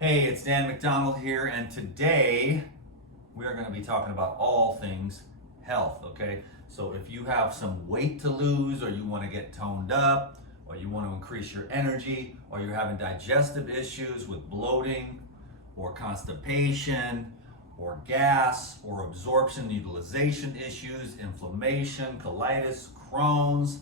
Hey, it's Dan McDonald here, and today we are going to be talking about all things health, okay? So if you have some weight to lose, or you want to get toned up, or you want to increase your energy, or you're having digestive issues with bloating, or constipation, or gas, or absorption utilization issues, inflammation, colitis, Crohn's,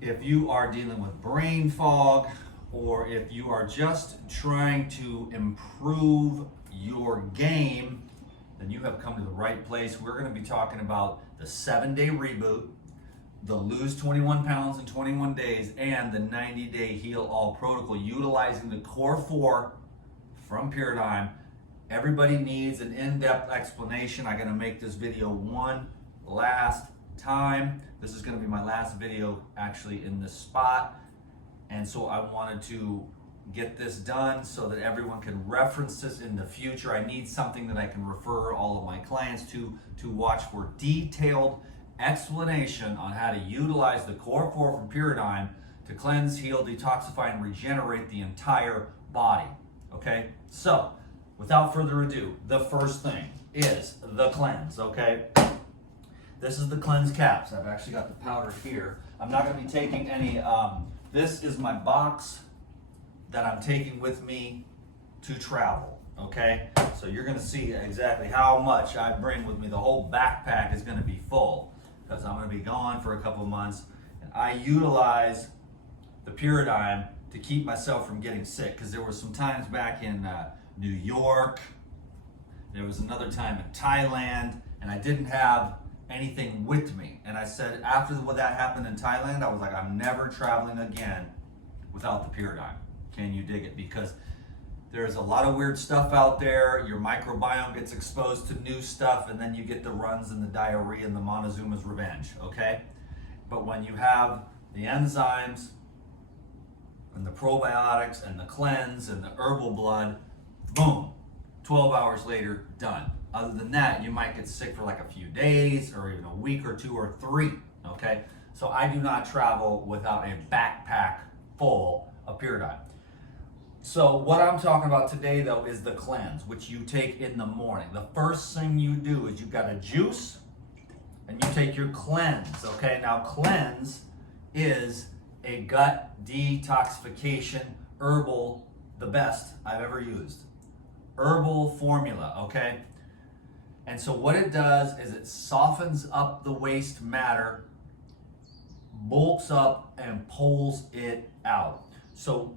if you are dealing with brain fog, or if you are just trying to improve your game, then you have come to the right place. We're going to be talking about the 7-day reboot, the lose 21 pounds in 21 days, and the 90-day heal all protocol, utilizing the core 4 from Paradigm. Everybody needs an in-depth explanation. I'm going to make this video one last time. This is going to be my last video actually in this spot. And so I wanted to get this done so that everyone can reference this in the future. I need something that I can refer all of my clients to watch for detailed explanation on how to utilize the core 4 from Paradigm to cleanse, heal, detoxify, and regenerate the entire body. Okay? So, without further ado, the first thing is the cleanse, okay? This is the cleanse caps. I've actually got the powder here. I'm not going to be taking any, this is my box that I'm taking with me to travel, okay? So you're going to see exactly how much I bring with me. The whole backpack is going to be full because I'm going to be gone for a couple of months. And I utilize the Paradigm to keep myself from getting sick, because there were some times back in New York, there was another time in Thailand, and I didn't have anything with me. And I said, after what that happened in Thailand, I was like, I'm never traveling again without the Paradigm. Can you dig it? Because there's a lot of weird stuff out there. Your microbiome gets exposed to new stuff, and then you get the runs and the diarrhea and the Montezuma's revenge, okay? But when you have the enzymes and the probiotics and the cleanse and the herbal blood, boom, 12 hours later, done. Other than that, you might get sick for like a few days or even a week or 2 or 3, okay? So I do not travel without a backpack full of Paradigm. So what I'm talking about today, though, is the cleanse, which you take in the morning. The first thing you do is you've got a juice and you take your cleanse, okay? Now, cleanse is a gut detoxification herbal, the best I've ever used. Herbal formula, okay? And so what it does is it softens up the waste matter, bulks up, and pulls it out. So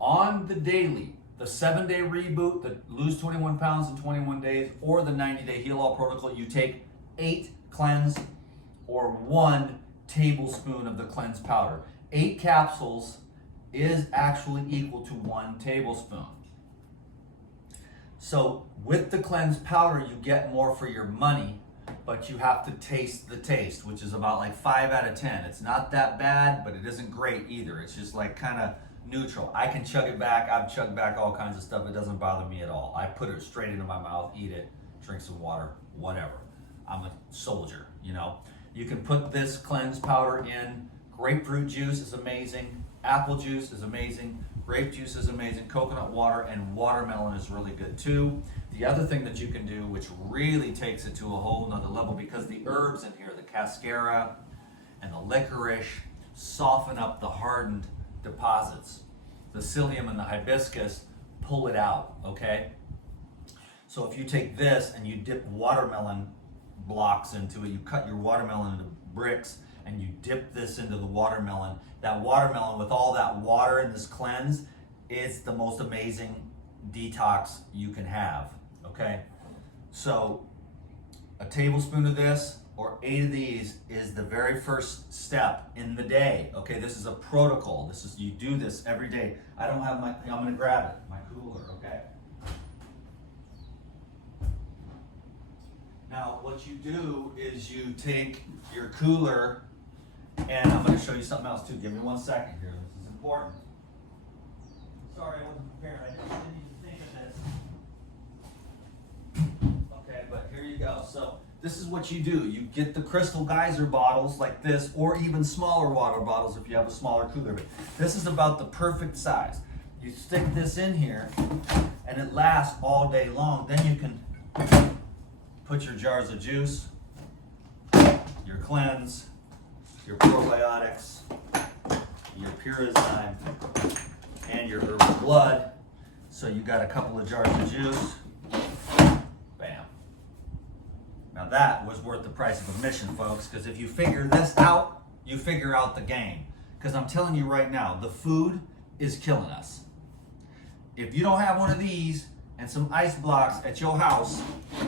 on the daily, the 7-day reboot, the lose 21 pounds in 21 days, or the 90-day heal all protocol, you take 8 cleanse or 1 tablespoon of the cleanse powder. 8 capsules is actually equal to 1 tablespoon. So with the cleanse powder, you get more for your money, but you have to taste the taste, which is about like 5 out of 10. It's not that bad, but it isn't great either. It's just like kind of neutral. I can chug it back. I've chugged back all kinds of stuff. It doesn't bother me at all. I put it straight into my mouth, eat it, drink some water, whatever. I'm a soldier, you know. You can put this cleanse powder in. Grapefruit juice is amazing. Apple juice is amazing. Grape juice is amazing. Coconut water and watermelon is really good too. The other thing that you can do, which really takes it to a whole nother level, because the herbs in here, the cascara and the licorice, soften up the hardened deposits. The psyllium and the hibiscus pull it out, okay? So if you take this and you dip watermelon blocks into it, you cut your watermelon into bricks, and you dip this into the watermelon, that watermelon with all that water in this cleanse is the most amazing detox you can have, okay? So a tablespoon of this or 8 of these is the very first step in the day, okay? This is a protocol. This is, you do this every day. I don't have my, I'm gonna grab it, my cooler, okay? Now what you do is you take your cooler, and I'm going to show you something else too. Give me 1 second here. This is important. Sorry, I wasn't prepared. I didn't even think of this. Okay, but here you go. So this is what you do. You get the crystal geyser bottles like this, or even smaller water bottles if you have a smaller cooler. But this is about the perfect size. You stick this in here and it lasts all day long. Then you can put your jars of juice, your cleanse, your probiotics, your pure enzyme, and your herbal blood. So you got a couple of jars of juice. Bam. Now that was worth the price of admission, folks, because if you figure this out, you figure out the game. Because I'm telling you right now, the food is killing us. If you don't have one of these and some ice blocks at your house,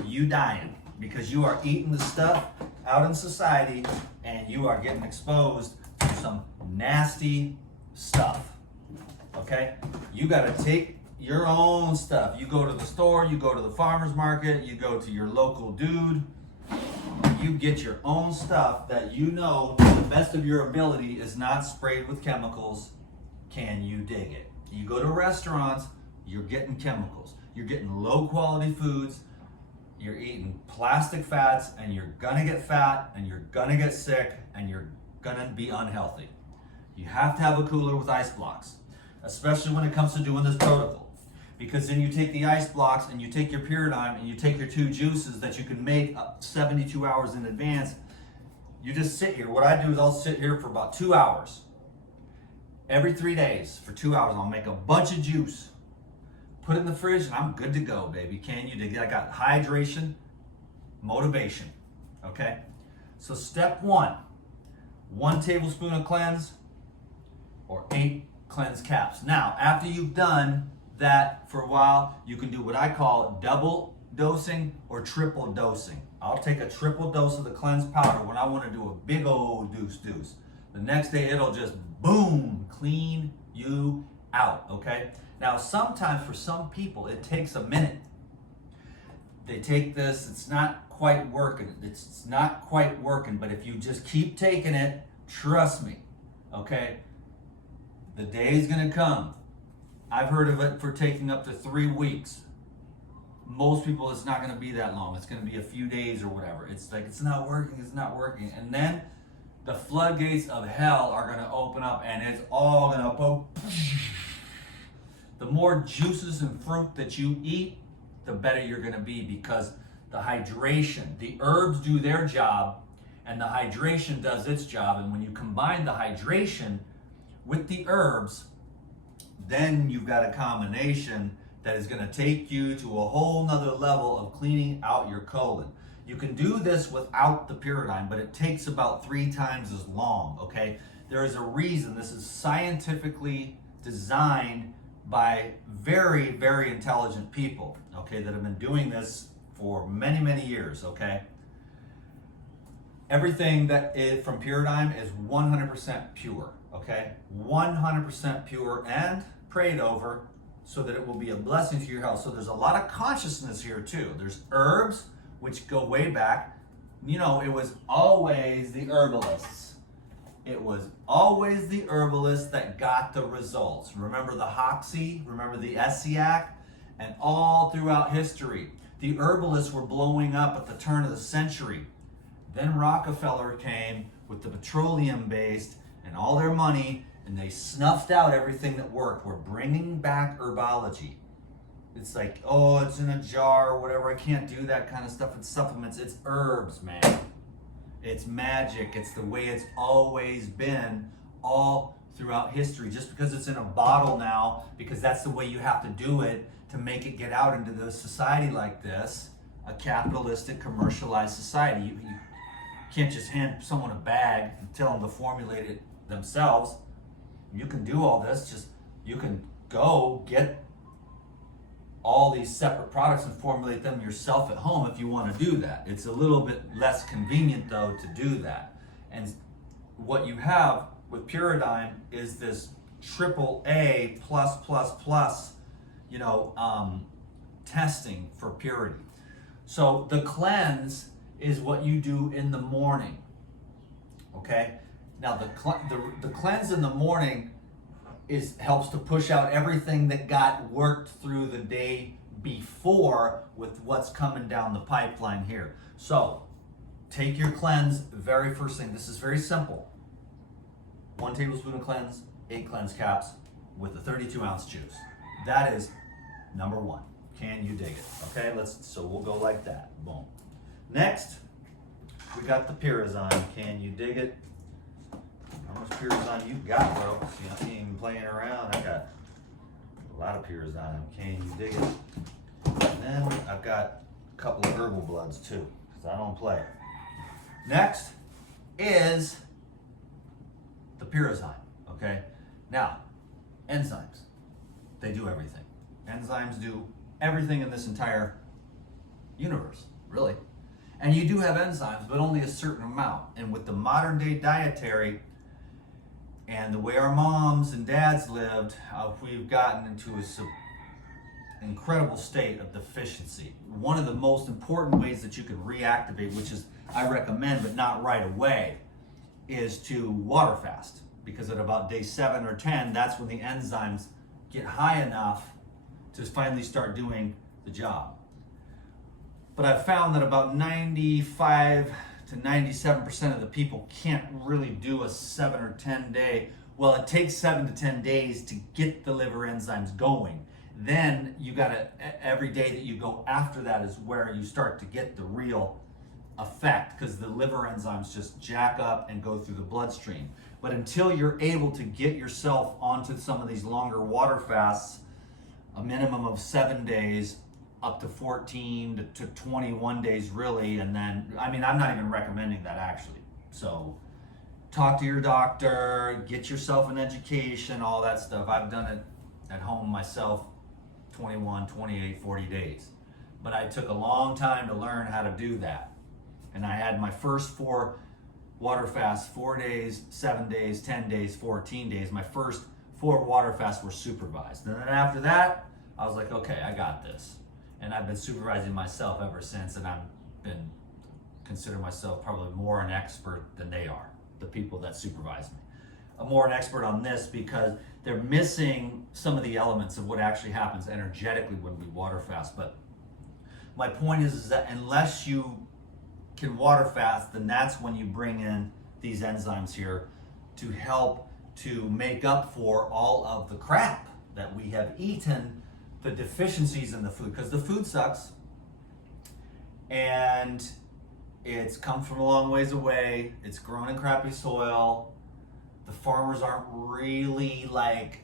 you dying, because you are eating the stuff out in society and you are getting exposed to some nasty stuff. Okay? You got to take your own stuff. You go to the store, you go to the farmer's market, you go to your local dude, you get your own stuff that you know to the best of your ability is not sprayed with chemicals. Can you dig it? You go to restaurants, you're getting chemicals. You're getting low quality foods. You're eating plastic fats, and you're gonna get fat, and you're gonna get sick, and you're gonna be unhealthy. You have to have a cooler with ice blocks, especially when it comes to doing this protocol. Because then you take the ice blocks and you take your Pyridine and you take your 2 juices that you can make up 72 hours in advance. You just sit here. What I do is I'll sit here for about 2 hours. Every 3 days for 2 hours, I'll make a bunch of juice, put it in the fridge, and I'm good to go, baby. Can you dig it? I got hydration, motivation, okay? So step 1, 1 tablespoon of cleanse or 8 cleanse caps. Now, after you've done that for a while, you can do what I call double dosing or triple dosing. I'll take a triple dose of the cleanse powder when I want to do a big old deuce. The next day it'll just boom, clean you out, okay? Now sometimes for some people it takes a minute. They take this, it's not quite working. It's not quite working, but if you just keep taking it, trust me, okay? The day's gonna come. I've heard of it for taking up to 3 weeks. Most people, it's not going to be that long. It's going to be a few days or whatever. It's like, it's not working. And then the floodgates of hell are going to open up and it's all going to go. The more juices and fruit that you eat, the better you're going to be, because the hydration, the herbs do their job and the hydration does its job. And when you combine the hydration with the herbs, then you've got a combination that is going to take you to a whole nother level of cleaning out your colon. You can do this without the Pyridine, but it takes about 3 times as long, okay? There is a reason. This is scientifically designed by very, very intelligent people, okay, that have been doing this for many, many years, okay? Everything that is from Pyridine is 100% pure, okay? 100% pure and prayed over so that it will be a blessing to your health. So there's a lot of consciousness here too. There's herbs, which go way back. You know, it was always the herbalists. It was always the herbalists that got the results. Remember the Hoxie? Remember the Essiac? And all throughout history, the herbalists were blowing up at the turn of the century. Then Rockefeller came with the petroleum-based and all their money, and they snuffed out everything that worked. We're bringing back herbology. It's like, oh, it's in a jar or whatever. I can't do that kind of stuff. It's supplements. It's herbs, man. It's magic. It's the way it's always been all throughout history. Just because it's in a bottle now, because that's the way you have to do it to make it get out into the society like this, a capitalistic, commercialized society. You can't just hand someone a bag and tell them to formulate it themselves. You can do all this, just you can go get all these separate products and formulate them yourself at home if you want to do that. It's a little bit less convenient though to do that. And what you have with Pyridine is this AAA plus, testing for purity. So the cleanse is what you do in the morning, okay? Now the cleanse in the morning helps to push out everything that got worked through the day before with what's coming down the pipeline here. So take your cleanse, very first thing. This is very simple. 1 tablespoon of cleanse, 8 cleanse caps. with a 32-ounce juice. That is number one. Can you dig it? Okay, so we'll go like that. Boom. Next, we got the Pyrazine. Can you dig it? How much Pyrazine you got, bro? See, I ain't even playing around. I got a lot of Pyrazine. Can you dig it? And then I've got a couple of Herbal bloods too, because I don't play. Next is the Pyrazine, okay? Now, enzymes, they do everything. Enzymes do everything in this entire universe, really. And you do have enzymes, but only a certain amount. And with the modern day dietary and the way our moms and dads lived, we've gotten into an incredible state of deficiency. One of the most important ways that you can reactivate, which is I recommend, but not right away, is to water fast. Because at about day 7 or 10, that's when the enzymes get high enough to finally start doing the job. But I've found that about 95 to 97% of the people can't really do a 7 or 10 day. Well, it takes 7 to 10 days to get the liver enzymes going. Then you gotta, every day that you go after that is where you start to get the real effect, because the liver enzymes just jack up and go through the bloodstream. But until you're able to get yourself onto some of these longer water fasts, a minimum of 7 days, up to 14 to 21 days really, and then, I mean, I'm not even recommending that actually. So talk to your doctor, get yourself an education, all that stuff. I've done it at home myself, 21, 28, 40 days. But I took a long time to learn how to do that. And I had my first 4 water fasts, 4 days, 7 days, 10 days, 14 days. My first 4 water fasts were supervised. And then after that, I was like, okay, I got this. And I've been supervising myself ever since, and consider myself probably more an expert than they are, the people that supervise me. I'm more an expert on this because they're missing some of the elements of what actually happens energetically when we water fast. But my point is that unless you can water fast, then that's when you bring in these enzymes here to help to make up for all of the crap that we have eaten, the deficiencies in the food, because the food sucks and it's come from a long ways away. It's grown in crappy soil. The farmers aren't really like,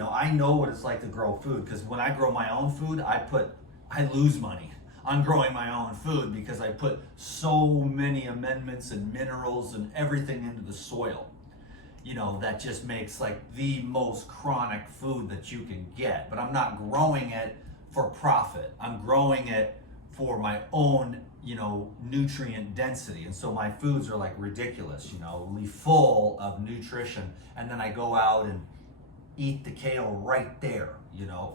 I know what it's like to grow food, because when I grow my own food, I lose money on growing my own food because I put so many amendments and minerals and everything into the soil. That just makes like the most chronic food that you can get. But I'm not growing it for profit. I'm growing it for my own, nutrient density. And so my foods are like ridiculous, full of nutrition. And then I go out and eat the kale right there,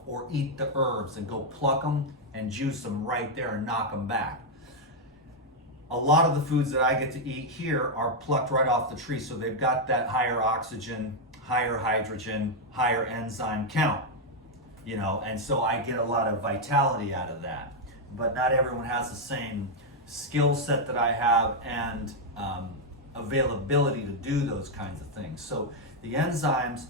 or eat the herbs and go pluck them and juice them right there and knock them back. A lot of the foods that I get to eat here are plucked right off the tree, so they've got that higher oxygen, higher hydrogen, higher enzyme count, and so I get a lot of vitality out of that. But not everyone has the same skill set that I have and availability to do those kinds of things. So the enzymes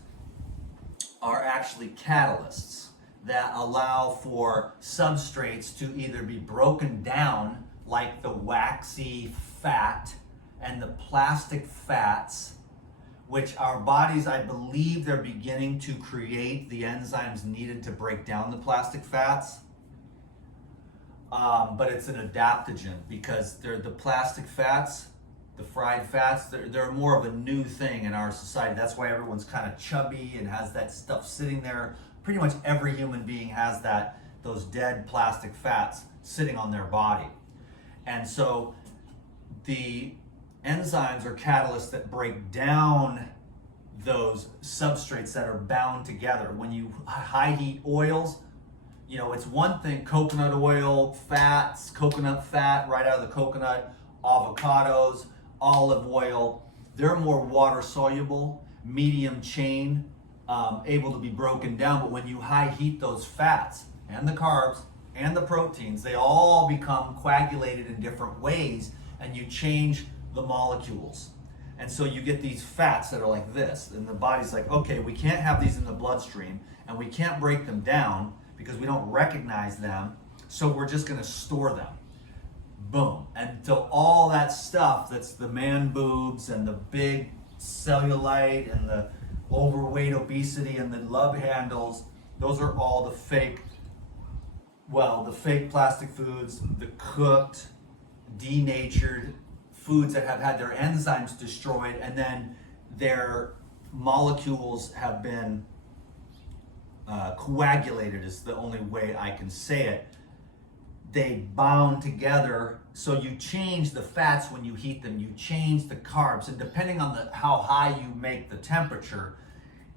are actually catalysts that allow for substrates to either be broken down, like the waxy fat and the plastic fats, which our bodies, I believe they're beginning to create the enzymes needed to break down the plastic fats. But it's an adaptogen, because they're the plastic fats, the fried fats, they're more of a new thing in our society. That's why everyone's kind of chubby and has that stuff sitting there. Pretty much every human being has those dead plastic fats sitting on their body. And so the enzymes are catalysts that break down those substrates that are bound together. When you high heat oils, it's one thing, coconut oil, fats, coconut fat right out of the coconut, avocados, olive oil, they're more water soluble, medium chain, able to be broken down. But when you high heat those fats and the carbs and the proteins, they all become coagulated in different ways, and you change the molecules. And so you get these fats that are like this, and the body's like, okay, we can't have these in the bloodstream, and we can't break them down because we don't recognize them, so we're just gonna store them. Boom. And so all that stuff that's the man boobs and the big cellulite and the overweight obesity and the love handles, those are all the fake plastic foods, the cooked, denatured foods that have had their enzymes destroyed, and then their molecules have been coagulated, is the only way I can say it. They bound together, so you change the fats when you heat them, you change the carbs, and depending on how high you make the temperature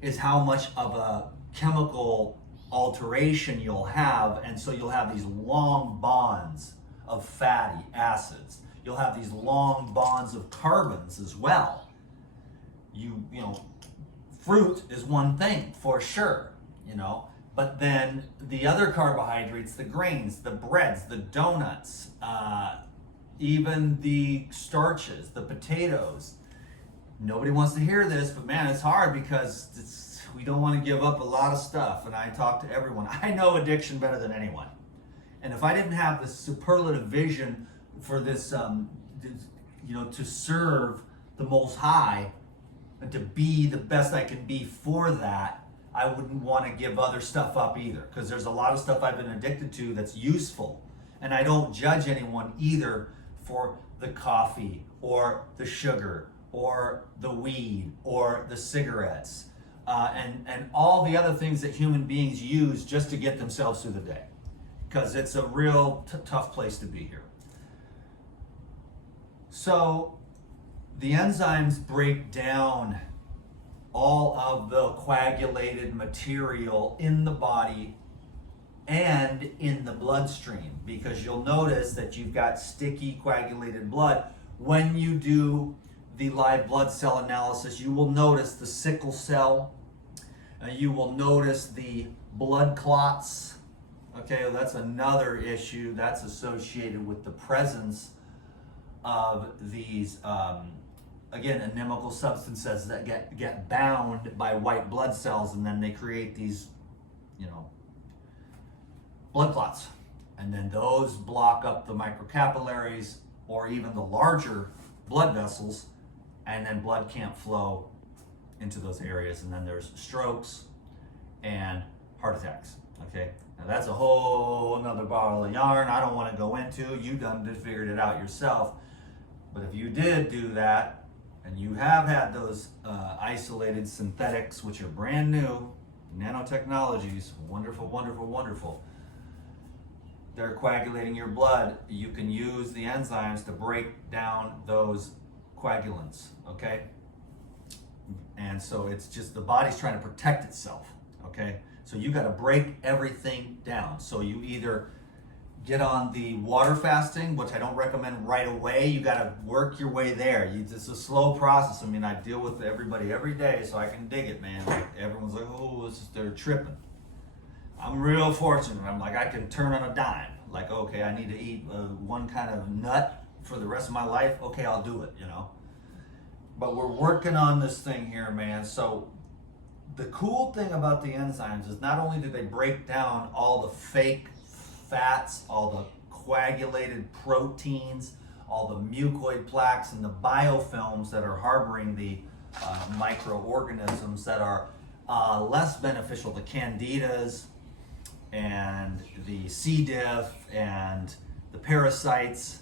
is how much of a chemical alteration you'll have. And so you'll have these long bonds of fatty acids. You'll have these long bonds of carbons as well. You know, fruit is one thing for sure, you know, but then the other carbohydrates, the grains, the breads, the donuts, even the starches, the potatoes. Nobody wants to hear this, but man, it's hard because we don't want to give up a lot of stuff. And I talk to everyone. I know addiction better than anyone. And if I didn't have this superlative vision for this, you know, to serve the Most High and to be the best I can be for that, I wouldn't want to give other stuff up either, because there's a lot of stuff I've been addicted to that's useful. And I don't judge anyone either for the coffee or the sugar or the weed or the cigarettes and all the other things that human beings use just to get themselves through the day, because it's a real tough place to be here. So the enzymes break down all of the coagulated material in the body and in the bloodstream, because you'll notice that you've got sticky coagulated blood. When you do the live blood cell analysis, you will notice the sickle cell, you will notice the blood clots. Okay, well, that's another issue that's associated with the presence of these again, inimical substances that get bound by white blood cells, and then they create these, you know, blood clots. And then those block up the microcapillaries or even the larger blood vessels, and then blood can't flow into those areas. And then there's strokes and heart attacks. Okay, now that's a whole another bottle of yarn I don't want to go into. You done figured it out yourself. But if you did do that, and you have had those isolated synthetics, which are brand new, nanotechnologies, wonderful, wonderful, wonderful. They're coagulating your blood. You can use the enzymes to break down those coagulants, okay? And so it's just the body's trying to protect itself, okay? So you got to break everything down. So you either get on the water fasting, which I don't recommend right away. You got to work your way there. It's a slow process. I mean, I deal with everybody every day, so I can dig it, man. Like, everyone's like, oh, they're tripping. I'm real fortunate. I'm like, I can turn on a dime. Like, okay, I need to eat one kind of nut for the rest of my life. Okay, I'll do it, you know. But we're working on this thing here, man. So the cool thing about the enzymes is not only do they break down all the fake fats, all the coagulated proteins, all the mucoid plaques and the biofilms that are harboring the microorganisms that are less beneficial, the candidas and the C. diff and the parasites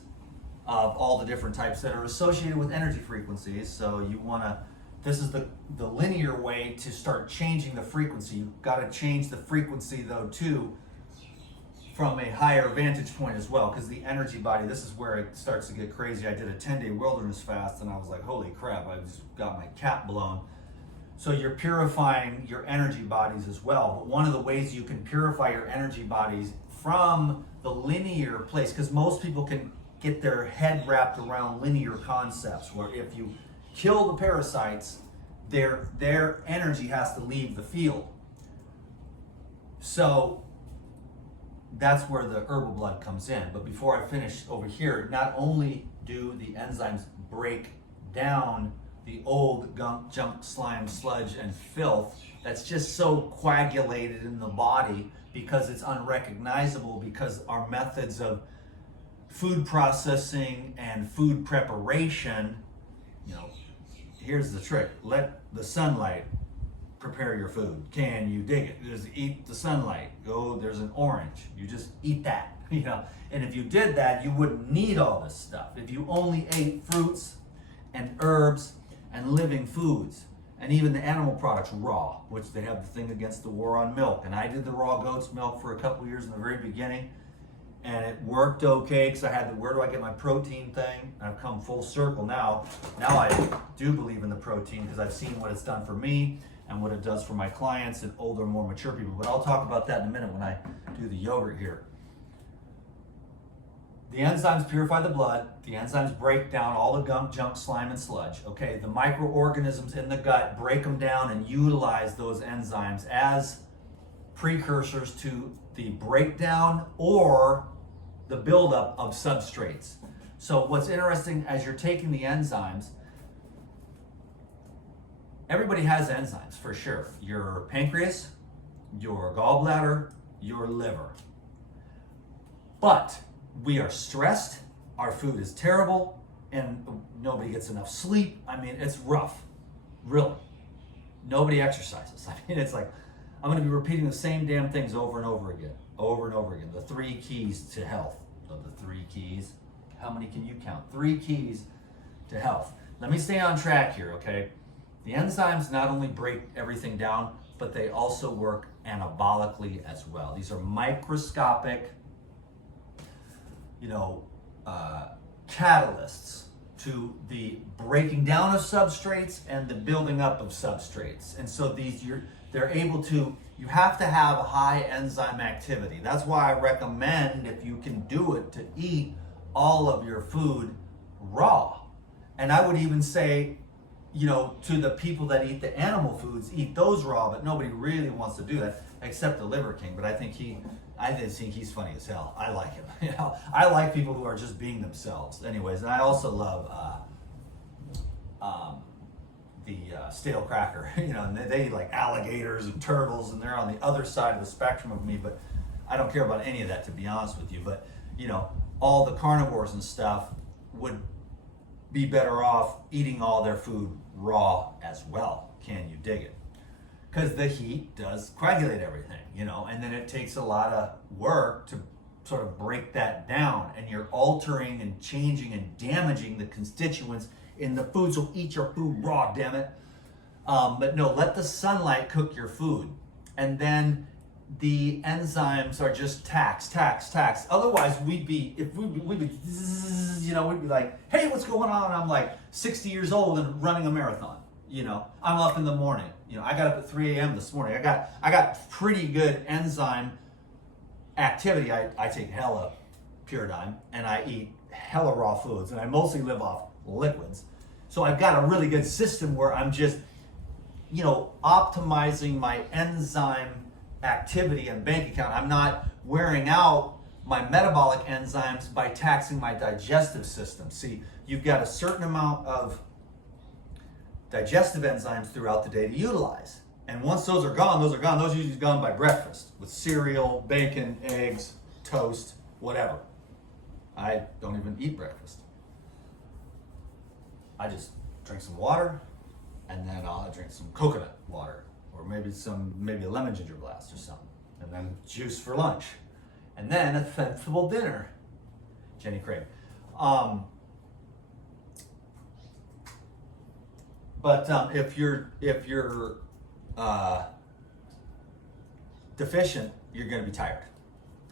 of all the different types that are associated with energy frequencies. So you want to, this is the linear way to start changing the frequency. You've got to change the frequency though too, from a higher vantage point as well, because the energy body, this is where it starts to get crazy. I did a 10-day wilderness fast and I was like, holy crap, I just got my cap blown. So you're purifying your energy bodies as well. But one of the ways you can purify your energy bodies from the linear place, because most people can get their head wrapped around linear concepts, where if you kill the parasites, their energy has to leave the field. So that's where the herbal blood comes in. But before I finish over here, not only do the enzymes break down the old gunk, junk, slime, sludge, and filth that's just so coagulated in the body because it's unrecognizable, because our methods of food processing and food preparation, you know, here's the trick. Let the sunlight prepare your food. Can you dig it? Just eat the sunlight. Go, there's an orange. You just eat that, you know. And if you did that, you wouldn't need all this stuff. If you only ate fruits and herbs and living foods, and even the animal products raw, which they have the thing against the war on milk. And I did the raw goat's milk for a couple years in the very beginning, and it worked okay because I had the where do I get my protein thing. I've come full circle now. Now I do believe in the protein because I've seen what it's done for me and what it does for my clients and older, more mature people. But I'll talk about that in a minute when I do the yogurt here. The enzymes purify the blood. The enzymes break down all the gunk, junk, slime, and sludge. Okay, the microorganisms in the gut break them down and utilize those enzymes as precursors to the breakdown or the buildup of substrates. So what's interesting, as you're taking the enzymes, everybody has enzymes for sure. Your pancreas, your gallbladder, your liver. But we are stressed, our food is terrible, and nobody gets enough sleep. I mean, it's rough, really. Nobody exercises. I mean, it's like, I'm gonna be repeating the same damn things over and over again. The 3 keys to health. Of the 3 keys, how many can you count? 3 keys to health. Let me stay on track here, okay? The enzymes not only break everything down, but they also work anabolically as well. These are microscopic, catalysts to the breaking down of substrates and the building up of substrates. And so they're able to, you have to have a high enzyme activity. That's why I recommend, if you can do it, to eat all of your food raw. And I would even say, to the people that eat the animal foods, eat those raw, but nobody really wants to do that except the Liver King. But I think he's funny as hell. I like him. I like people who are just being themselves. Anyways, and I also love the stale cracker. And they eat like alligators and turtles, and they're on the other side of the spectrum of me. But I don't care about any of that, to be honest with you. But all the carnivores and stuff would be better off eating all their food raw as well. Can you dig it? Because the heat does coagulate everything, and then it takes a lot of work to sort of break that down, and you're altering and changing and damaging the constituents in the food. So eat your food raw, damn it. But no, let the sunlight cook your food, and then the enzymes are just tax. Otherwise, we'd be like, hey, what's going on? I'm like 60 years old and running a marathon. I'm up in the morning. I got up at 3 a.m. this morning. I got pretty good enzyme activity. I take hella Puridyne, and I eat hella raw foods, and I mostly live off liquids. So I've got a really good system where I'm just, optimizing my enzyme activity and bank account. I'm not wearing out my metabolic enzymes by taxing my digestive system. See, you've got a certain amount of digestive enzymes throughout the day to utilize. And once those are gone, those are usually gone by breakfast with cereal, bacon, eggs, toast, whatever. I don't even eat breakfast. I just drink some water, and then I'll drink some coconut water, or maybe a lemon ginger blast or something, and then juice for lunch, and then a sensible dinner. Jenny Craig. But if you're deficient, you're going to be tired.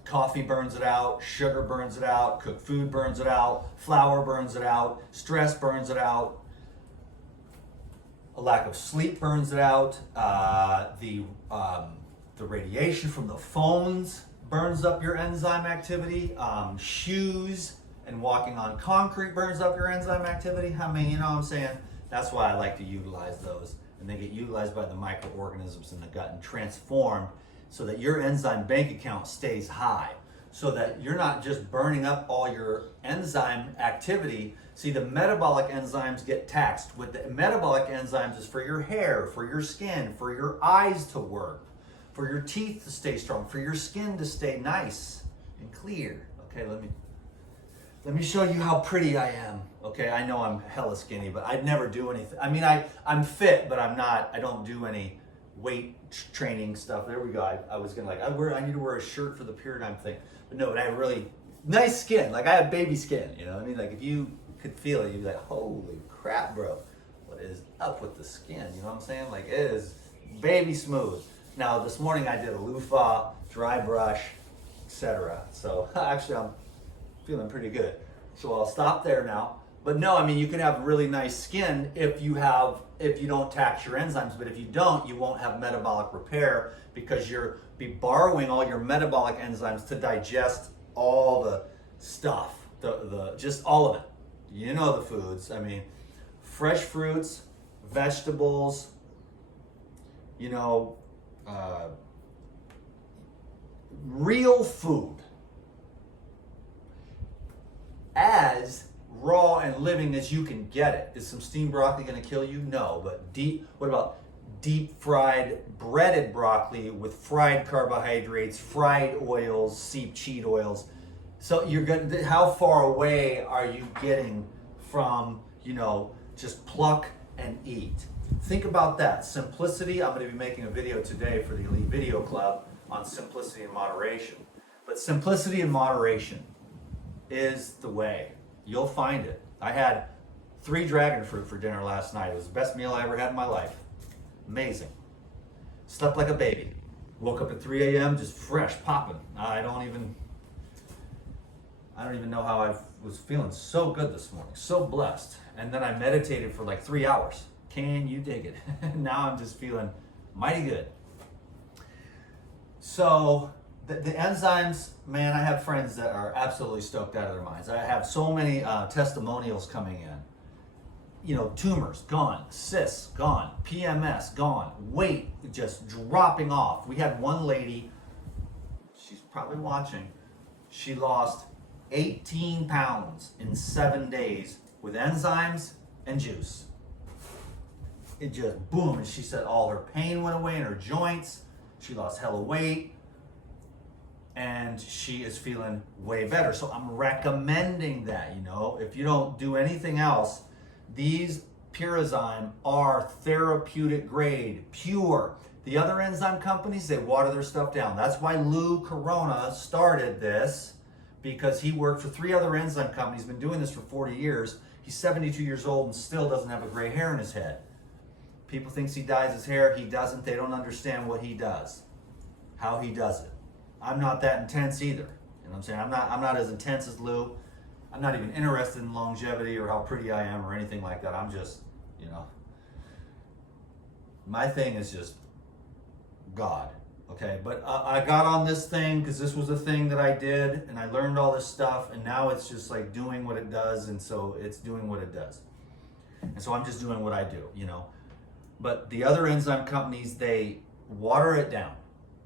Coffee burns it out, sugar burns it out, cooked food burns it out, flour burns it out, stress burns it out, a lack of sleep burns it out, the radiation from the phones burns up your enzyme activity, shoes and walking on concrete burns up your enzyme activity. I mean, you know what I'm saying? That's why I like to utilize those, and they get utilized by the microorganisms in the gut and transformed so that your enzyme bank account stays high. so that you're not just burning up all your enzyme activity. See, the metabolic enzymes get taxed. With the metabolic enzymes is for your hair, for your skin, for your eyes to work, for your teeth to stay strong, for your skin to stay nice and clear. Okay, let me show you how pretty I am. Okay, I know I'm hella skinny, but I'd never do anything. I mean, I'm fit, but I don't do any weight training stuff. There we go. I was gonna I need to wear a shirt for the paradigm thing. But no, but I have really nice skin. Like, I have baby skin, you know what I mean? Like, if you could feel it, you'd be like, holy crap, bro. What is up with the skin? You know what I'm saying? Like, it is baby smooth. Now, this morning I did a loofah, dry brush, etc. So actually I'm feeling pretty good. So I'll stop there now. But no, I mean, you can have really nice skin if you don't tax your enzymes, but if you don't, you won't have metabolic repair, because you're be borrowing all your metabolic enzymes to digest all the stuff, just all of it. You know, the foods. I mean, fresh fruits, vegetables, you know, real food. As raw and living as you can get it. Is some steamed broccoli going to kill you? No, but what about deep fried breaded broccoli with fried carbohydrates, fried oils, seed oils? So how far away are you getting from, you know, just pluck and eat? Think about that. Simplicity. I'm going to be making a video today for the Elite Video Club on simplicity and moderation. But simplicity and moderation is the way. You'll find it. I had 3 dragon fruit for dinner last night. It was the best meal I ever had in my life. Amazing. Slept like a baby. Woke up at 3 a.m. just fresh, popping. I don't even know how I was feeling so good this morning. So blessed. And then I meditated for like 3 hours. Can you dig it? Now I'm just feeling mighty good. So the enzymes, man, I have friends that are absolutely stoked out of their minds. I have so many testimonials coming in. You know, tumors gone, cysts gone, PMS gone, weight just dropping off. We had one lady, she's probably watching, she lost 18 pounds in 7 days with enzymes and juice. It just boom, and she said all her pain went away in her joints. She lost hella weight. And she is feeling way better. So I'm recommending that, you know, if you don't do anything else, these Purizyme are therapeutic grade, pure. The other enzyme companies, they water their stuff down. That's why Lou Corona started this, because he worked for 3 other enzyme companies, been doing this for 40 years. He's 72 years old and still doesn't have a gray hair in his head. People think he dyes his hair. He doesn't. They don't understand what he does, how he does it. I'm not that intense either. You know what I'm saying? I'm not as intense as Lou. I'm not even interested in longevity or how pretty I am or anything like that. I'm just, you know, my thing is just God. Okay, but I got on this thing because this was a thing that I did, and I learned all this stuff, and now it's just like doing what it does, and so it's doing what it does. And so I'm just doing what I do, you know. But the other enzyme companies, they water it down.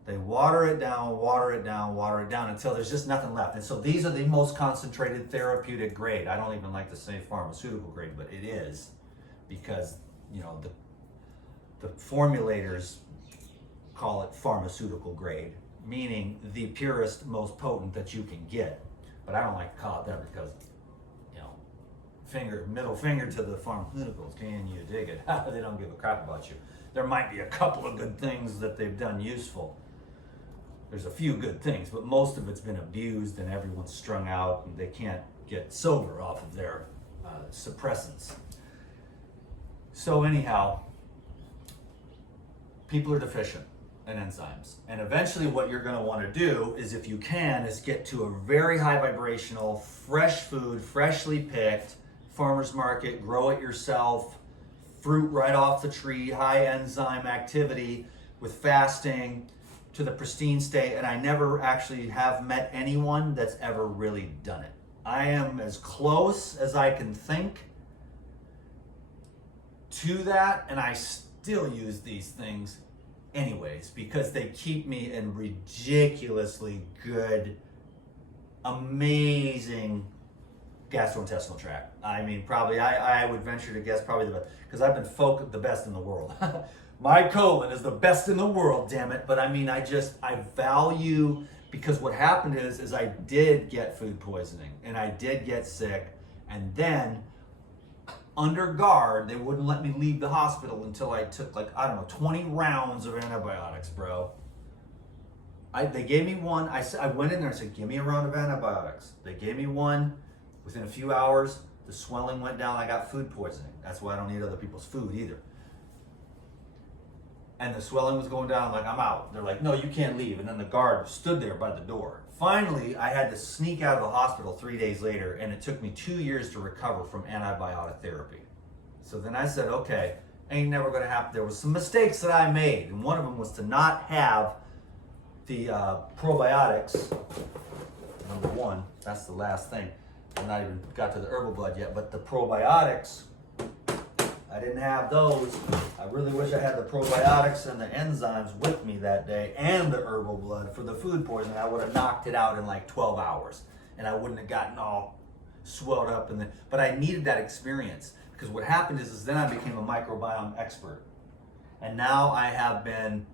They water it down, water it down, water it down until there's just nothing left. And so these are the most concentrated therapeutic grade. I don't even like to say pharmaceutical grade, but it is, because, you know, the formulators call it pharmaceutical grade, meaning the purest, most potent that you can get. But I don't like to call it that because, you know, middle finger to the pharmaceuticals. Can you dig it? They don't give a crap about you. There might be a couple of good things that they've done useful. There's a few good things, but most of it's been abused and everyone's strung out and they can't get sober off of their suppressants. So anyhow, people are deficient in enzymes. And eventually what you're gonna wanna do is, if you can, is get to a very high vibrational, fresh food, freshly picked, farmer's market, grow it yourself, fruit right off the tree, high enzyme activity with fasting to the pristine state. And I never actually have met anyone that's ever really done it. I am as close as I can think to that, and I still use these things anyways because they keep me in ridiculously good amazing gastrointestinal tract. I mean, probably, I would venture to guess probably the best, because I've been the best in the world. My colon is the best in the world, damn it. But I mean, I value, because what happened is I did get food poisoning and I did get sick, and then under guard, they wouldn't let me leave the hospital until I took, like, I don't know, 20 rounds of antibiotics, bro. They gave me one. I went in there and said, give me a round of antibiotics. They gave me one. Within a few hours, the swelling went down. I got food poisoning. That's why I don't eat other people's food either. And the swelling was going down. I'm like, I'm out. They're like, no, you can't leave. And then the guard stood there by the door. Finally, I had to sneak out of the hospital 3 days later, and it took me 2 years to recover from antibiotic therapy. So then I said, okay, ain't never going to happen. There was some mistakes that I made, and one of them was to not have the probiotics. Number one, that's the last thing. I'm not even got to the herbal blood yet, but the probiotics, I didn't have those. I really wish I had the probiotics and the enzymes with me that day, and the herbal blood for the food poisoning. I would have knocked it out in like 12 hours, and I wouldn't have gotten all swelled up. But I needed that experience, because what happened is then I became a microbiome expert, and now I have been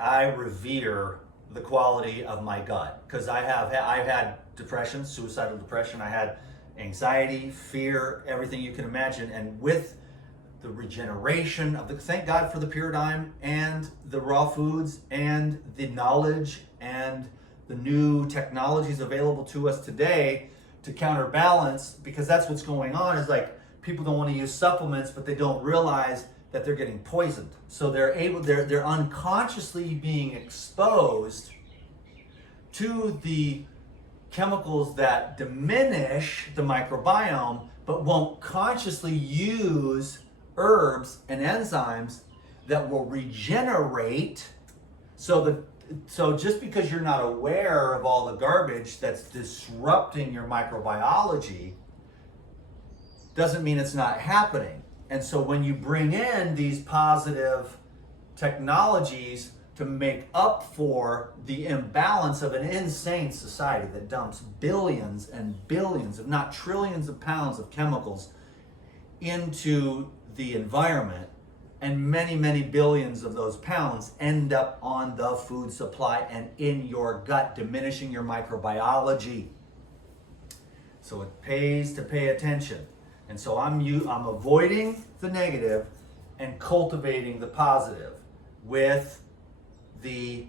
I revere the quality of my gut, because I've had depression, suicidal depression. I had anxiety, fear, everything you can imagine. And with the regeneration of thank God for the Pyridime and the raw foods and the knowledge and the new technologies available to us today to counterbalance, because that's what's going on, is like people don't want to use supplements, but they don't realize that they're getting poisoned. So they're unconsciously being exposed to the chemicals that diminish the microbiome, but won't consciously use herbs and enzymes that will regenerate. So just because you're not aware of all the garbage that's disrupting your microbiology doesn't mean it's not happening. And so when you bring in these positive technologies to make up for the imbalance of an insane society that dumps billions and billions, if not trillions of pounds of chemicals into the environment, and many, many billions of those pounds end up on the food supply and in your gut, diminishing your microbiology. So it pays to pay attention. And so I'm avoiding the negative and cultivating the positive with the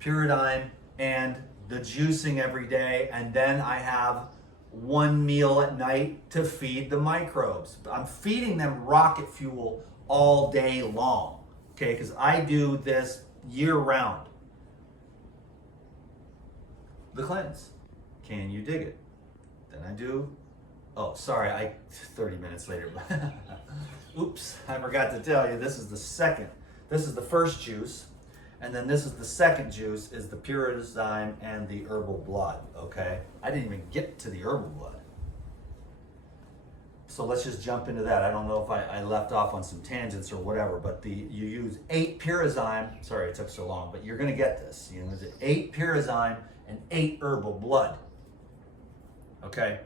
Pyridime and the juicing every day, and then I have one meal at night to feed the microbes. I'm feeding them rocket fuel all day long, okay? Because I do this year round. The cleanse. Can you dig it? Then I do. Oh, sorry, 30 minutes later. Oops, I forgot to tell you, this is the second. This is the first juice, and then this is the second juice, is the Pyridime and the herbal blood, okay? I didn't even get to the herbal blood. So let's just jump into that. I don't know if I left off on some tangents or whatever, but you use 8 Pyridime, sorry it took so long, but you're gonna get this. You know, there's 8 Pyridime and 8 herbal blood, okay?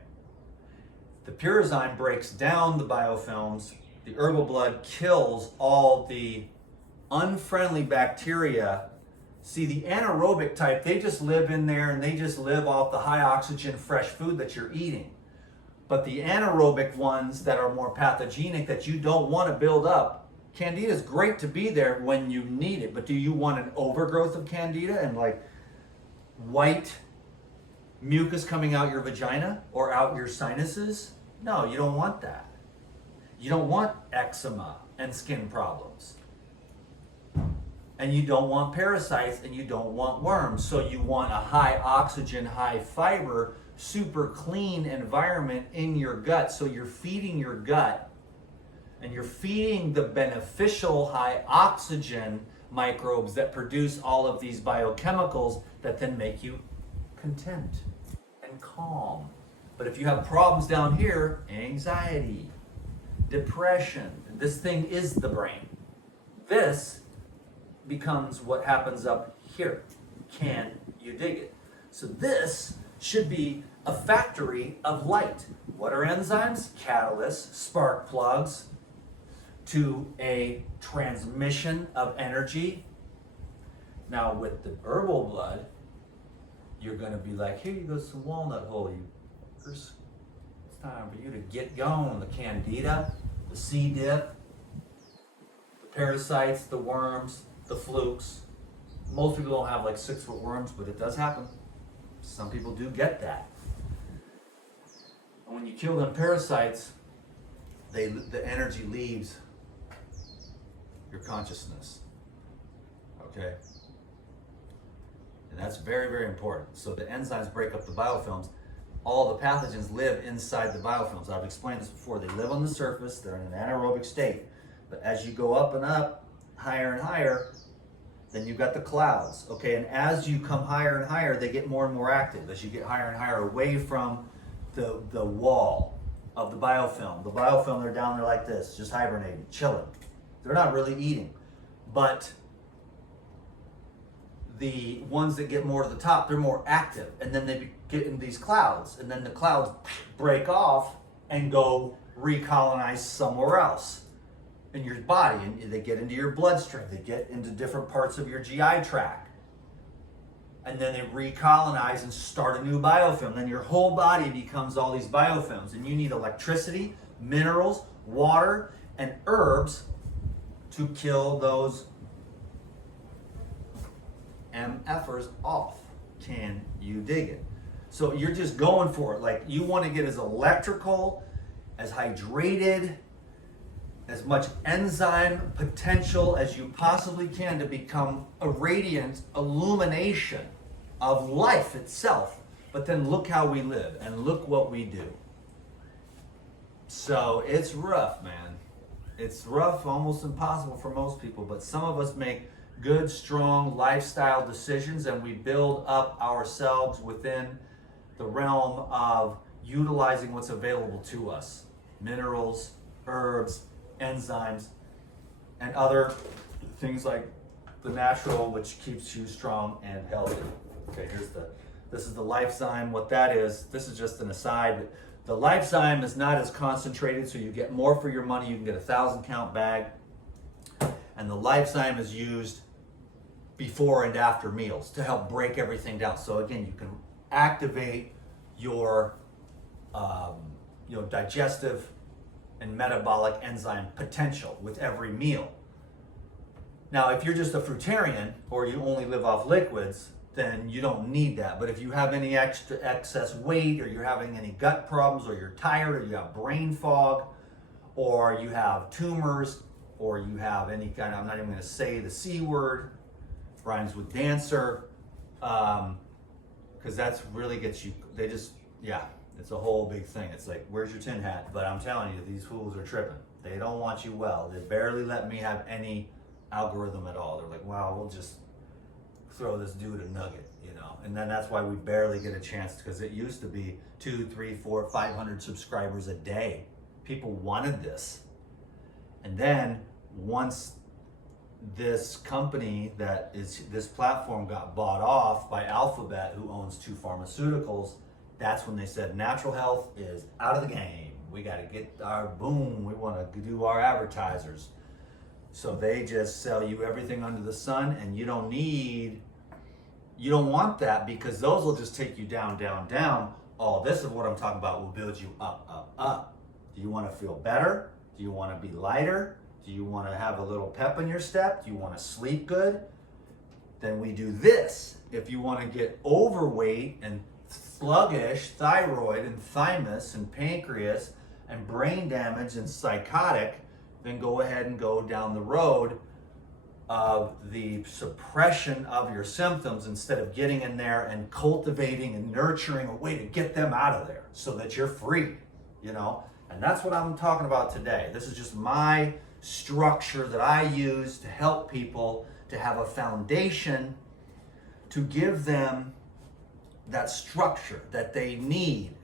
The Pyridime breaks down the biofilms. The herbal blood kills all the unfriendly bacteria. See, the anaerobic type, they just live in there and they just live off the high oxygen fresh food that you're eating. But the anaerobic ones that are more pathogenic, that you don't want to build up, Candida is great to be there when you need it, but do you want an overgrowth of Candida and like white mucus coming out your vagina or out your sinuses? No, you don't want that. You don't want eczema and skin problems. And you don't want parasites, and you don't want worms. So you want a high oxygen, high fiber, super clean environment in your gut. So you're feeding your gut, and you're feeding the beneficial high oxygen microbes that produce all of these biochemicals that then make you content and calm. But if you have problems down here, anxiety, depression, this thing is the brain. This becomes what happens up here. Can you dig it? So this should be a factory of light. What are enzymes? Catalysts, spark plugs to a transmission of energy. Now with the herbal blood, you're going to be like, here you go, some walnut hole. It's time for you to get going. The candida, the C. diff, the parasites, the worms, the flukes. Most people don't have like 6-foot worms, but it does happen. Some people do get that. And when you kill them parasites, the energy leaves your consciousness. Okay? And that's very, very important. So the enzymes break up the biofilms. All the pathogens live inside the biofilms. I've explained this before. They live on the surface. They're in an anaerobic state. But as you go up and up, higher and higher, then you've got the clouds. Okay, and as you come higher and higher, they get more and more active. As you get higher and higher away from the wall of the biofilm. The biofilm, they're down there like this, just hibernating, chilling. They're not really eating. But the ones that get more to the top, they're more active. And then they get in these clouds. And then the clouds break off and go recolonize somewhere else in your body. And they get into your bloodstream. They get into different parts of your GI tract. And then they recolonize and start a new biofilm. Then your whole body becomes all these biofilms. And you need electricity, minerals, water, and herbs to kill those MFers off. Can you dig it? So you're just going for it. Like, you want to get as electrical, as hydrated, as much enzyme potential as you possibly can to become a radiant illumination of life itself. But then look how we live and look what we do. So it's rough, man. It's rough, almost impossible for most people, but some of us make good, strong lifestyle decisions, and we build up ourselves within the realm of utilizing what's available to us. Minerals, herbs, enzymes, and other things like the natural, which keeps you strong and healthy. Okay, this is the Lifezyme. What that is, this is just an aside. The Lifezyme is not as concentrated, so you get more for your money. You can get a 1,000 count bag. And the Lifezyme is used before and after meals to help break everything down. So again, you can activate your digestive and metabolic enzyme potential with every meal. Now, if you're just a fruitarian or you only live off liquids, then you don't need that. But if you have any excess weight, or you're having any gut problems, or you're tired, or you have brain fog, or you have tumors, or you have any kind of, I'm not even going to say the C word, rhymes with dancer, because that's really gets you, it's a whole big thing. It's like, where's your tin hat? But I'm telling you, these fools are tripping. They don't want you well. They barely let me have any algorithm at all. They're like, wow, we'll just throw this dude a nugget, and then that's why we barely get a chance, because it used to be 2, 3, 4, 500 subscribers a day. People wanted this. And then once this company this platform got bought off by Alphabet, who owns 2 pharmaceuticals, that's when they said natural health is out of the game. We got to get our boom. We want to do our advertisers. So they just sell you everything under the sun, and you don't want that, because those will just take you down, down, down. Oh, this is what I'm talking about, will build you up, up, up. Do you want to feel better? Do you want to be lighter? Do you want to have a little pep in your step? Do you want to sleep good? Then we do this. If you want to get overweight and sluggish thyroid and thymus and pancreas and brain damage and psychotic, then go ahead and go down the road of the suppression of your symptoms, instead of getting in there and cultivating and nurturing a way to get them out of there so that you're free, And that's what I'm talking about today. This is just my structure that I use to help people to have a foundation, to give them that structure that they need,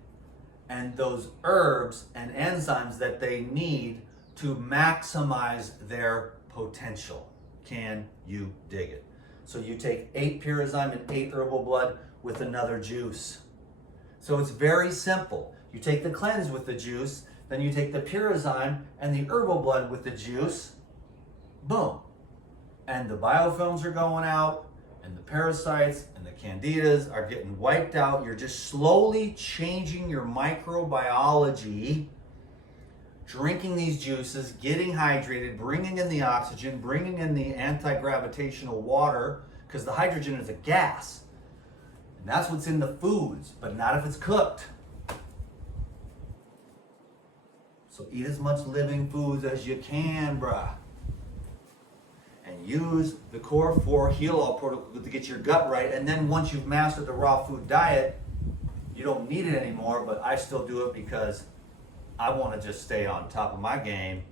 and those herbs and enzymes that they need to maximize their potential. Can you dig it? So you take 8 Purizyme and 8 Herbal Blood with another juice. So it's very simple. You take the cleanse with the juice, then you take the pure enzyme and the herbal blood with the juice, boom. And the biofilms are going out, and the parasites and the candidas are getting wiped out. You're just slowly changing your microbiology, drinking these juices, getting hydrated, bringing in the oxygen, bringing in the anti-gravitational water, because the hydrogen is a gas. And that's what's in the foods, but not if it's cooked. So eat as much living foods as you can, bruh. And use the Core 4 Heal All protocol to get your gut right. And then once you've mastered the raw food diet, you don't need it anymore, but I still do it because I want to just stay on top of my game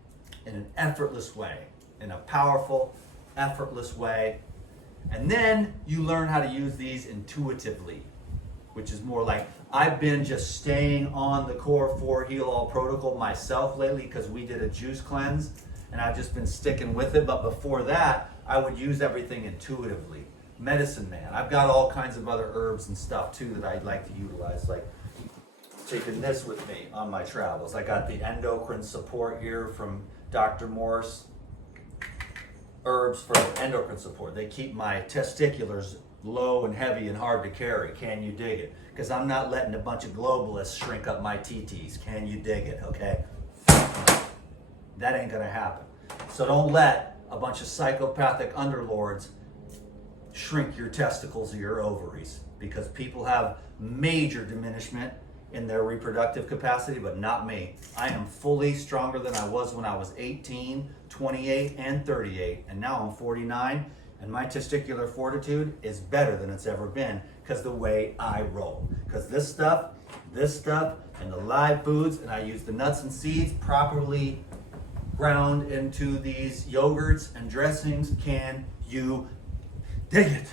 in an effortless way, in a powerful, effortless way. And then you learn how to use these intuitively, which is more like, I've been just staying on the Core 4 Heal All protocol myself lately because we did a juice cleanse and I've just been sticking with it. But before that, I would use everything intuitively. Medicine man. I've got all kinds of other herbs and stuff too that I'd like to utilize, like taking this with me on my travels. I got the endocrine support here from Dr. Morse. Herbs for endocrine support. They keep my testiculars low and heavy and hard to carry. Can you dig it? Because I'm not letting a bunch of globalists shrink up my TTs. Can you dig it? Okay? That ain't gonna happen. So don't let a bunch of psychopathic underlords shrink your testicles or your ovaries, because people have major diminishment in their reproductive capacity, but not me. I am fully stronger than I was when I was 18, 28, and 38, and now I'm 49, and my testicular fortitude is better than it's ever been because the way I roll. Because this stuff, and the live foods, and I use the nuts and seeds properly ground into these yogurts and dressings. Can you dig it?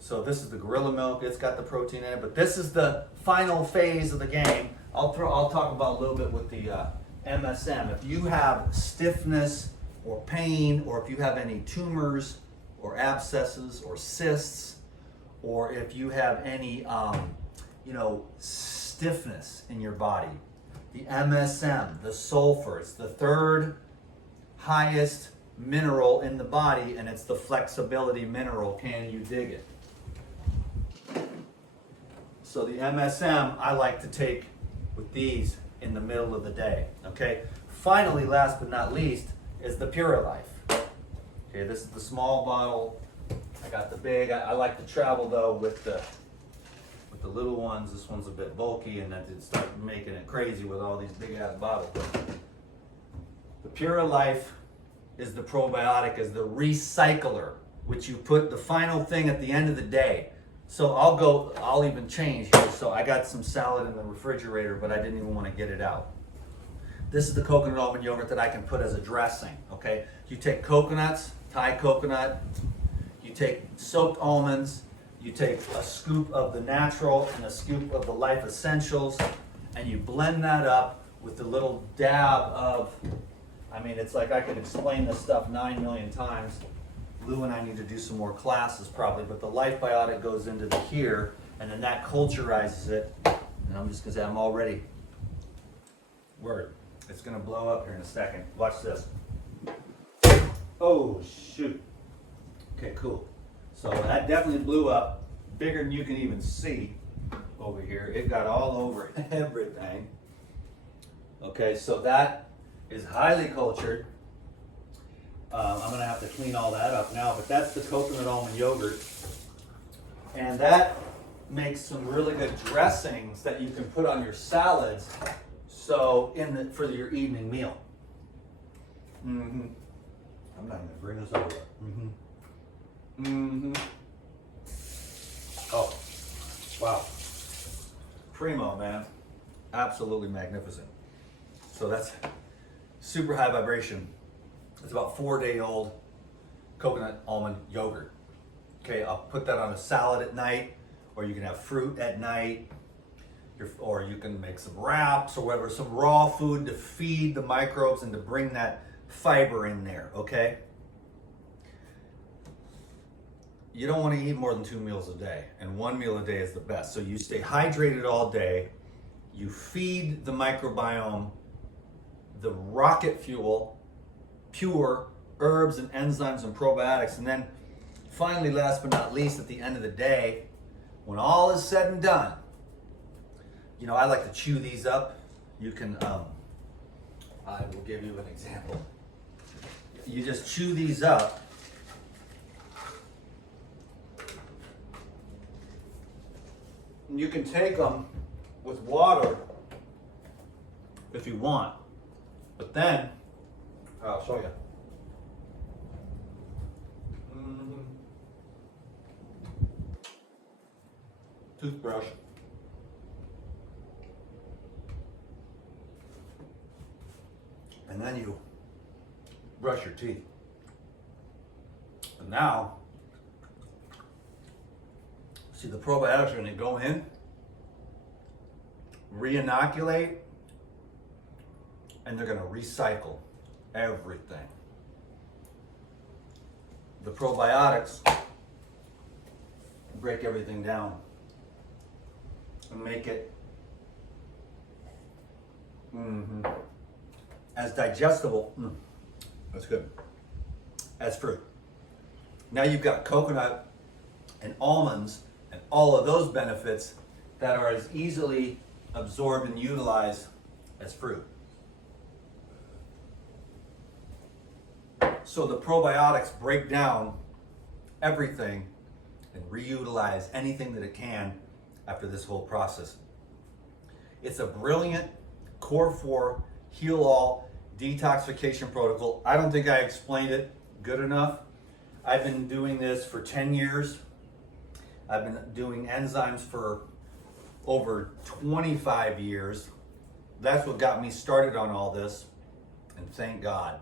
So this is the gorilla milk. It's got the protein in it, but this is the final phase of the game. I'll talk about a little bit with the MSM. If you have stiffness or pain, or if you have any tumors or abscesses or cysts, or if you have any stiffness in your body, the MSM, the sulfur, it's the third highest mineral in the body, and it's the flexibility mineral. Can you dig it? So the MSM I like to take with these in the middle of the day. Okay. Finally, last but not least, is the Pure Life. Okay, this is the small bottle. I got the big. I like to travel though with the little ones. This one's a bit bulky, and that did start making it crazy with all these big ass bottles. The Pure Life is the probiotic, is the recycler, which you put the final thing at the end of the day. So I'll even change here. So I got some salad in the refrigerator, but I didn't even want to get it out. This is the coconut almond yogurt that I can put as a dressing, okay? You take coconuts, Thai coconut, you take soaked almonds, you take a scoop of the natural and a scoop of the life essentials, and you blend that up with a little dab of, it's like I could explain this stuff 9 million times. Lou and I need to do some more classes probably, but the Life Biotic goes into the here, and then that culturizes it. And I'm just gonna say, I'm all ready. Word. It's gonna blow up here in a second. Watch this. Oh, shoot. Okay, cool. So that definitely blew up, bigger than you can even see over here. It got all over everything. Okay, so that is highly cultured. I'm gonna have to clean all that up now, but that's the coconut almond yogurt. And that makes some really good dressings that you can put on your salads. So for your evening meal. I'm not gonna bring this over. Oh, wow. Primo, man. Absolutely magnificent. So that's super high vibration. It's about 4-day-old coconut almond yogurt. Okay, I'll put that on a salad at night, or you can have fruit at night, or you can make some wraps or whatever, some raw food to feed the microbes and to bring that fiber in there, okay? you don't want to eat more than 2 meals a day, and 1 meal a day is the best. So you stay hydrated all day, you feed the microbiome the rocket fuel, pure herbs and enzymes and probiotics, and then finally, last but not least, at the end of the day, when all is said and done, you know, I like to chew these up. You can, I will give you an example. You just chew these up. You can take them with water if you want, but then, I'll show you. Toothbrush. And then you brush your teeth. And now, see, the probiotics are going to go in, re-inoculate, and they're going to recycle everything. The probiotics break everything down and make it as digestible, that's good, as fruit. Now you've got coconut and almonds and all of those benefits that are as easily absorbed and utilized as fruit. So the probiotics break down everything and reutilize anything that it can after this whole process. It's a brilliant core 4 heal all detoxification protocol. I don't think I explained it good enough. I've been doing this for 10 years. I've been doing enzymes for over 25 years. That's what got me started on all this. And thank God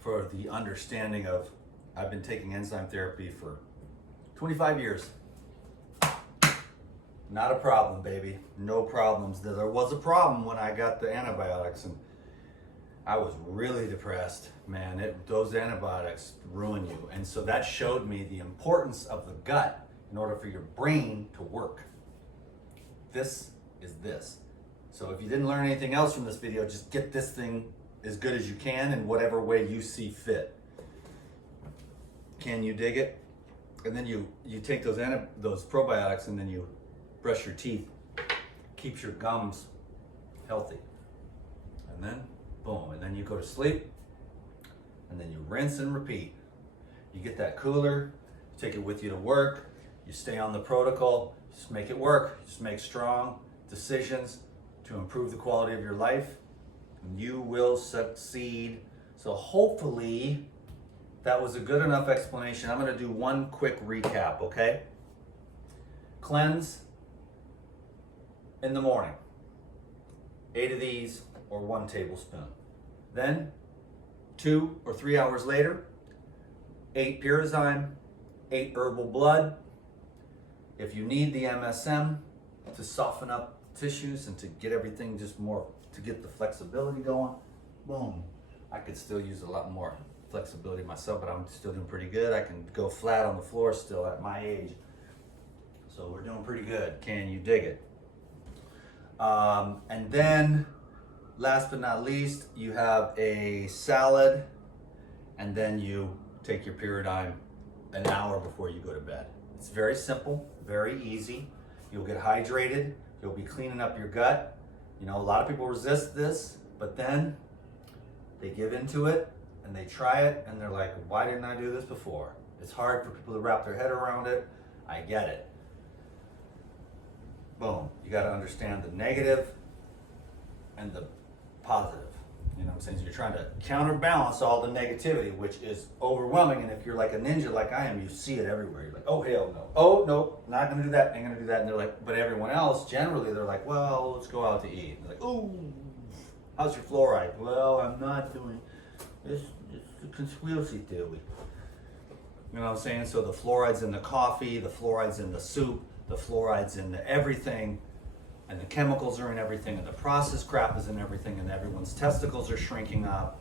for the understanding of, I've been taking enzyme therapy for 25 years. Not a problem, baby. No problems. There was a problem when I got the antibiotics, and I was really depressed. Man, those antibiotics ruin you. And so that showed me the importance of the gut in order for your brain to work. This is this. So if you didn't learn anything else from this video, just get this thing as good as you can in whatever way you see fit. Can you dig it? And then you take those probiotics, and then you brush your teeth. Keeps your gums healthy. And then, boom, and then you go to sleep, and then you rinse and repeat. You get that cooler, you take it with you to work, you stay on the protocol, just make it work. Just make strong decisions to improve the quality of your life, and you will succeed. So hopefully that was a good enough explanation. I'm gonna do one quick recap, okay? Cleanse in the morning, 8 of these or 1 tablespoon. Then 2 or 3 hours later, 8 Purizyme, 8 Herbal Blood. If you need the MSM to soften up tissues and to get everything just more, to get the flexibility going, boom. I could still use a lot more flexibility myself, but I'm still doing pretty good. I can go flat on the floor still at my age. So we're doing pretty good. Can you dig it? And then, last but not least, you have a salad, and then you take your Purizyme an hour before you go to bed. It's very simple, very easy. You'll get hydrated. You'll be cleaning up your gut. You know, a lot of people resist this, but then they give into it and they try it and they're like, why didn't I do this before? It's hard for people to wrap their head around it. I get it. Boom. You got to understand the negative and the positive. You know what I'm saying? So you're trying to counterbalance all the negativity, which is overwhelming. And if you're like a ninja like I am, you see it everywhere. You're like, oh, hell no. Oh, no, not going to do that. Ain't going to do that. And they're like, but everyone else, generally, they're like, well, let's go out to eat. And they're like, oh, how's your fluoride? Well, I'm not doing this. It's a conspiracy theory. You know what I'm saying? So the fluoride's in the coffee, the fluoride's in the soup, the fluoride's in the everything, and the chemicals are in everything, and the processed crap is in everything, and everyone's testicles are shrinking up,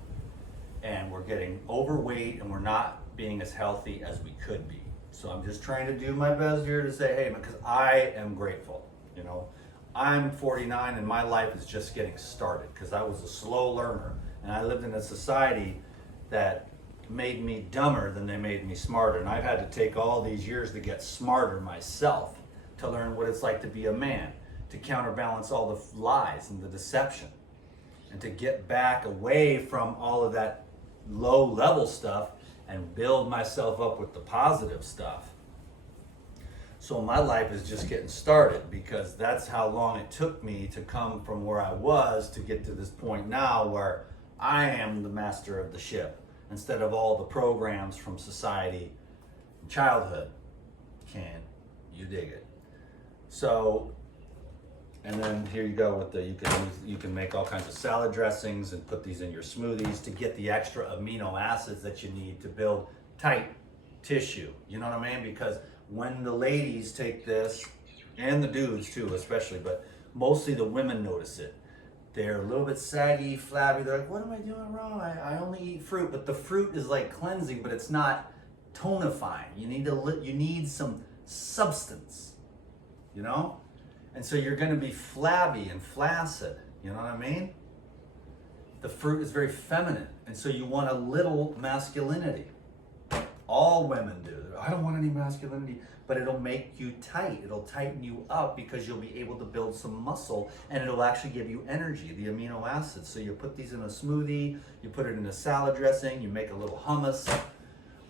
and we're getting overweight, and we're not being as healthy as we could be. So I'm just trying to do my best here to say, hey, because I am grateful. You know, I'm 49 and my life is just getting started because I was a slow learner and I lived in a society that made me dumber than they made me smarter. And I've had to take all these years to get smarter myself, to learn what it's like to be a man, to counterbalance all the lies and the deception, and to get back away from all of that low level stuff and build myself up with the positive stuff. So my life is just getting started because that's how long it took me to come from where I was to get to this point now where I am the master of the ship instead of all the programs from society and childhood. Can you dig it? So, and then here you go with the, you can make all kinds of salad dressings and put these in your smoothies to get the extra amino acids that you need to build tight tissue. You know what I mean? Because when the ladies take this, and the dudes too especially, but mostly the women notice it. They're a little bit saggy, flabby. They're like, what am I doing wrong? I only eat fruit. But the fruit is like cleansing, but it's not tonifying. You need some substance, you know? And so you're gonna be flabby and flaccid, you know what I mean? The fruit is very feminine, and so you want a little masculinity. All women do. I don't want any masculinity, but it'll make you tight. It'll tighten you up because you'll be able to build some muscle, and it'll actually give you energy, the amino acids. So you put these in a smoothie, you put it in a salad dressing, you make a little hummus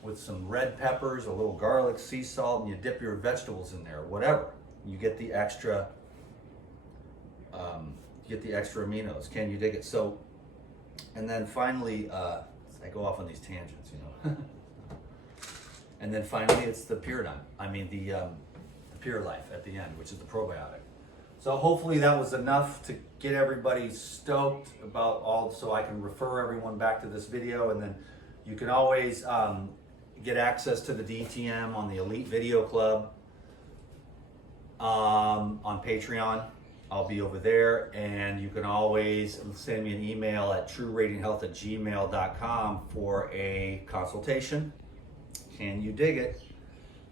with some red peppers, a little garlic, sea salt, and you dip your vegetables in there, whatever. You get the extra aminos. Can you dig it? So, and then finally, I go off on these tangents, you know. And then finally, it's the Pure Life at the end, which is the probiotic. So hopefully that was enough to get everybody stoked about all, so I can refer everyone back to this video, and then you can always get access to the DTM on the Elite Video Club. On Patreon, I'll be over there, and you can always send me an email at trueradianthealth@gmail.com for a consultation. Can you dig it?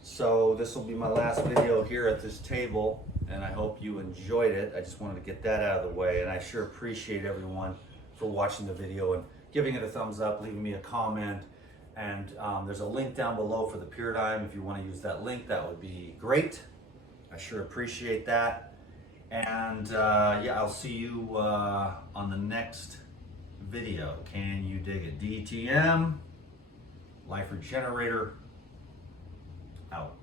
So this will be my last video here at this table, and I hope you enjoyed it. I just wanted to get that out of the way, and I sure appreciate everyone for watching the video and giving it a thumbs up, leaving me a comment, and there's a link down below for the Paradigm. If you want to use that link, that would be great. I sure appreciate that. And yeah, I'll see you on the next video. Can you dig it? DTM, Life Regenerator, out.